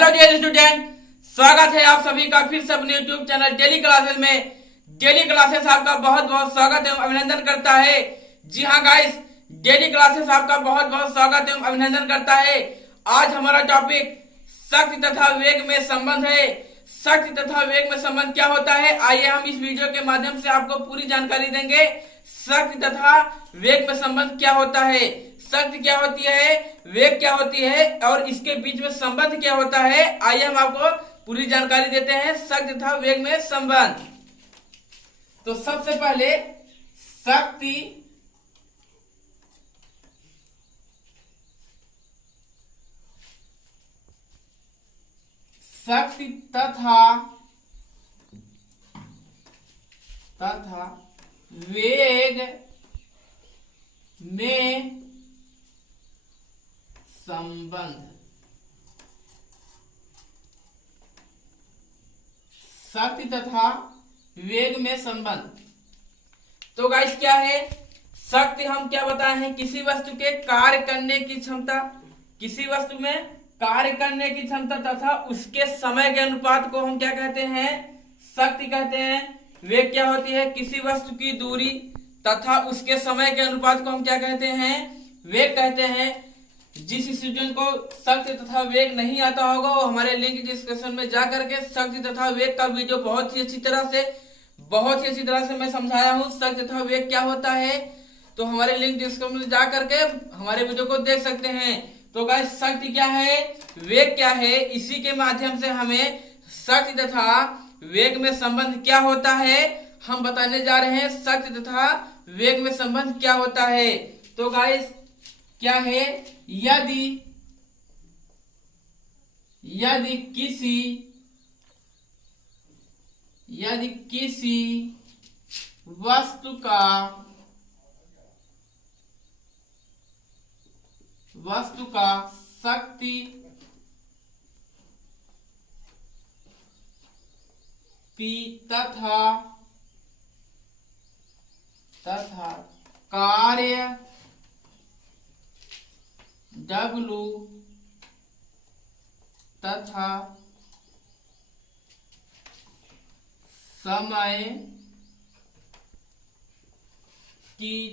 Hello dear student, स्वागत है आप सभी का फिर से अपने यूट्यूब चैनल डेली क्लासेस में। डेली क्लासेस आपका बहुत बहुत स्वागत एवं अभिनंदन करता है। जी हाँ गाइस, डेली क्लासेस आपका बहुत बहुत स्वागत एवं अभिनंदन करता है। आज हमारा टॉपिक शक्ति तथा वेग में संबंध है। शक्ति तथा वेग में संबंध क्या होता है, आइए हम इस वीडियो के माध्यम से आपको पूरी जानकारी देंगे। शक्ति तथा वेग में संबंध क्या होता है, शक्ति क्या होती है, वेग क्या होती है और इसके बीच में संबंध क्या होता है, आइए हम आपको पूरी जानकारी देते हैं शक्ति तथा वेग में संबंध। तो सबसे पहले शक्ति तथा वेग में संबंध। शक्ति तथा वेग में संबंध। तो गाइस क्या है शक्ति, हम क्या बताए हैं, किसी वस्तु के कार्य करने की क्षमता, किसी वस्तु में कार्य करने की क्षमता तथा उसके समय के अनुपात को हम क्या कहते हैं, शक्ति कहते हैं। वेग क्या होती है, किसी वस्तु की दूरी तथा उसके समय के अनुपात को हम क्या कहते हैं, वेग कहते हैं। जिस स्टूडेंट को शक्ति तथा वेग नहीं आता होगा वो हमारे लिंक डिस्क्रिप्शन में जा करके शक्ति तथा वेग का वीडियो बहुत ही अच्छी तरह से मैं समझाया हूँ शक्ति तथा वेग क्या होता है। तो हमारे लिंक डिस्क्रिप्शन में जा करके हमारे वीडियो को देख सकते हैं। तो गाइस शक्ति क्या है, वेग क्या है, इसी के माध्यम से हमें शक्ति तथा वेग में संबंध क्या होता है हम बताने जा रहे हैं। शक्ति तथा वेग में संबंध क्या होता है। तो गाइस क्या है, यदि किसी वस्तु का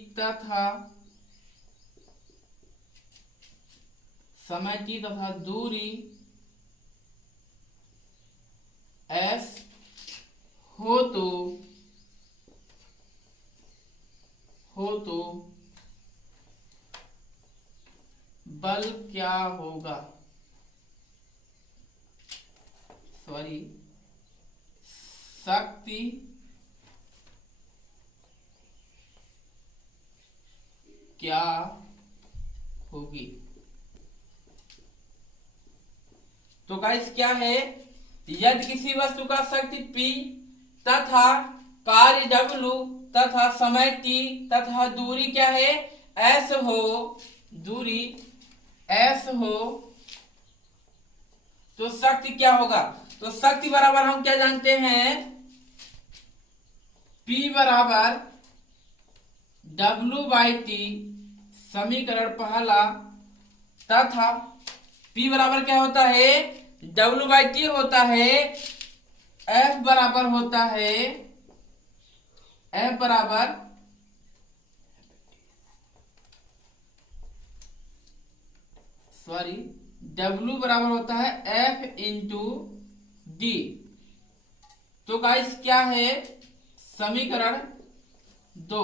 शक्ति P तथा कार्य W तथा समय T तथा दूरी S हो तो बल क्या होगा, शक्ति क्या होगी। तो गाइस क्या है, यदि किसी वस्तु का शक्ति P तथा कार्य W तथा समय T तथा दूरी क्या है S हो, तो शक्ति क्या होगा। तो शक्ति बराबर हम क्या जानते हैं, P बराबर W/T, समीकरण पहला, तथा P बराबर क्या होता है, W/T होता है, F बराबर होता है, F बराबर W बराबर होता है F इंटू D। तो गाइस क्या है, समीकरण 2।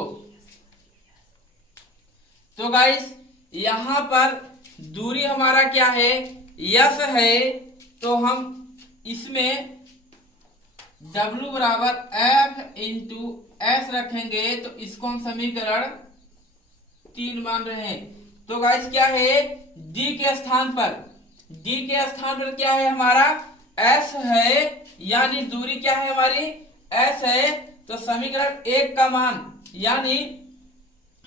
तो गाइस यहां पर दूरी हमारा क्या है, यस है, तो हम इसमें W बराबर F इंटू S रखेंगे, तो इसको हम समीकरण 3 मान रहे हैं। तो गाइस क्या है, D के स्थान पर क्या है हमारा S है, यानी दूरी क्या है हमारी S है। तो समीकरण 1 का मान, यानी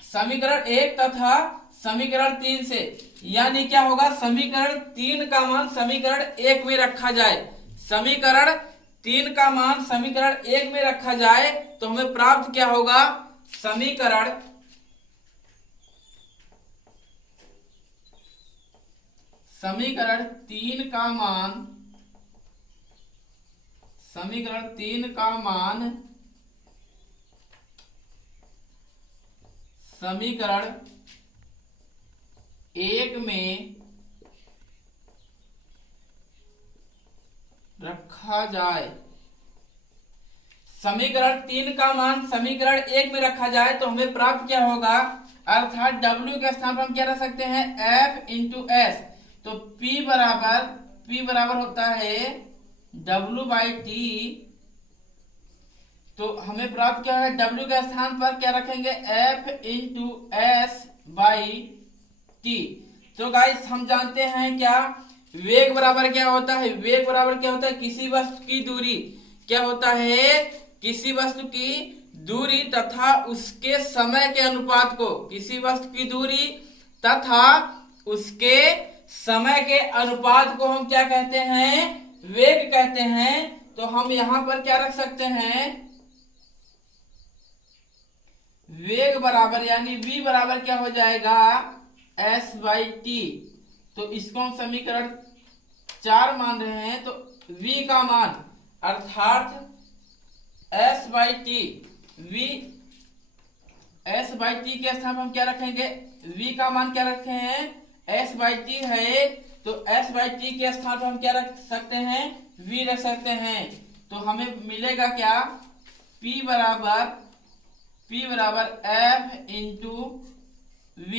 समीकरण 1 तथा समीकरण 3 से, यानी क्या होगा, समीकरण 3 का मान समीकरण 1 में रखा जाए, समीकरण 3 का मान समीकरण 1 में रखा जाए तो हमें प्राप्त क्या होगा, समीकरण समीकरण 3 का मान समीकरण 3 का मान समीकरण 1 में रखा जाए। समीकरण 3 का मान समीकरण 1 में रखा जाए तो हमें प्राप्त क्या होगा, अर्थात W के स्थान पर हम क्या रख सकते हैं, F इंटू एस। तो P बराबर होता है W/T। तो हमें प्राप्त क्या है, W के स्थान पर क्या रखेंगे, F इंटू S/T। तो गाइस हम जानते हैं क्या, वेग बराबर क्या होता है, वेग बराबर क्या होता है, किसी वस्तु की दूरी, क्या होता है, किसी वस्तु की दूरी तथा उसके समय के अनुपात को, किसी वस्तु की दूरी तथा उसके समय के अनुपात को हम क्या कहते हैं, वेग कहते हैं। तो हम यहां पर क्या रख सकते हैं, वेग बराबर यानी v बराबर क्या हो जाएगा, S/T। तो इसको हम समीकरण 4 मान रहे हैं। तो v का मान अर्थात S/T, S/T के स्थान पर हम क्या रखेंगे, v का मान क्या रखे हैं, S/T है। तो S/T के स्थान पर हम क्या रख सकते हैं, v रख सकते हैं। तो हमें मिलेगा क्या, P बराबर F इंटू v।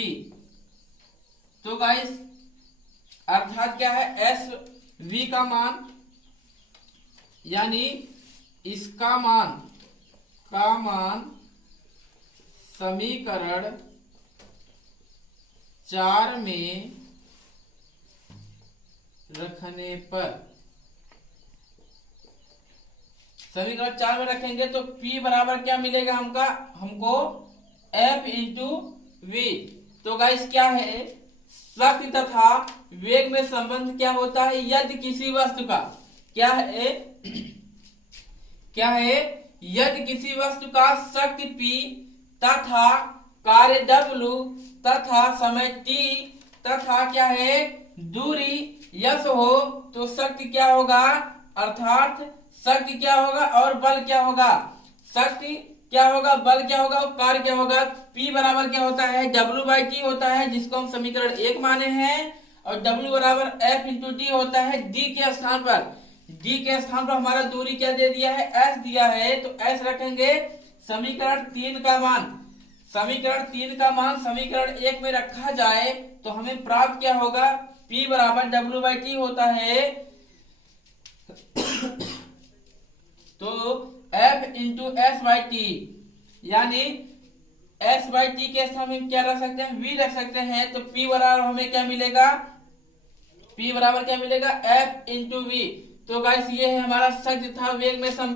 तो गाइस अर्थात क्या है, v का मान यानी इसका मान समीकरण 4 में रखने पर, समीकरण 4 में रखेंगे तो P बराबर क्या मिलेगा हमको F इंटू v। तो गाइस क्या है, शक्ति तथा वेग में संबंध क्या होता है, यदि किसी वस्तु का क्या है, यदि किसी वस्तु का शक्ति P तथा कार्य W तथा समय T तथा क्या है, दूरी यस हो, तो शक्ति क्या होगा, अर्थात शक्ति क्या होगा और बल क्या होगा, शक्ति क्या होगा, बल क्या होगा और कार्य क्या होगा। P बराबर क्या होता है, W/T होता है, जिसको हम समीकरण 1 माने हैं। और W बराबर F इंटू T होता है, D के स्थान पर हमारा दूरी क्या दे दिया है, S दिया है। तो S रखेंगे। समीकरण 3 का मान समीकरण 1 में रखा जाए तो हमें प्राप्त क्या होगा, P बराबर W/T होता है। तो F इंटू S/T यानी S/T के स्थान में क्या रख सकते हैं, v रख सकते हैं। तो P बराबर हमें क्या मिलेगा, F इंटू v। तो गाइस ये है हमारा शक्ति तथा वेग में संबंध।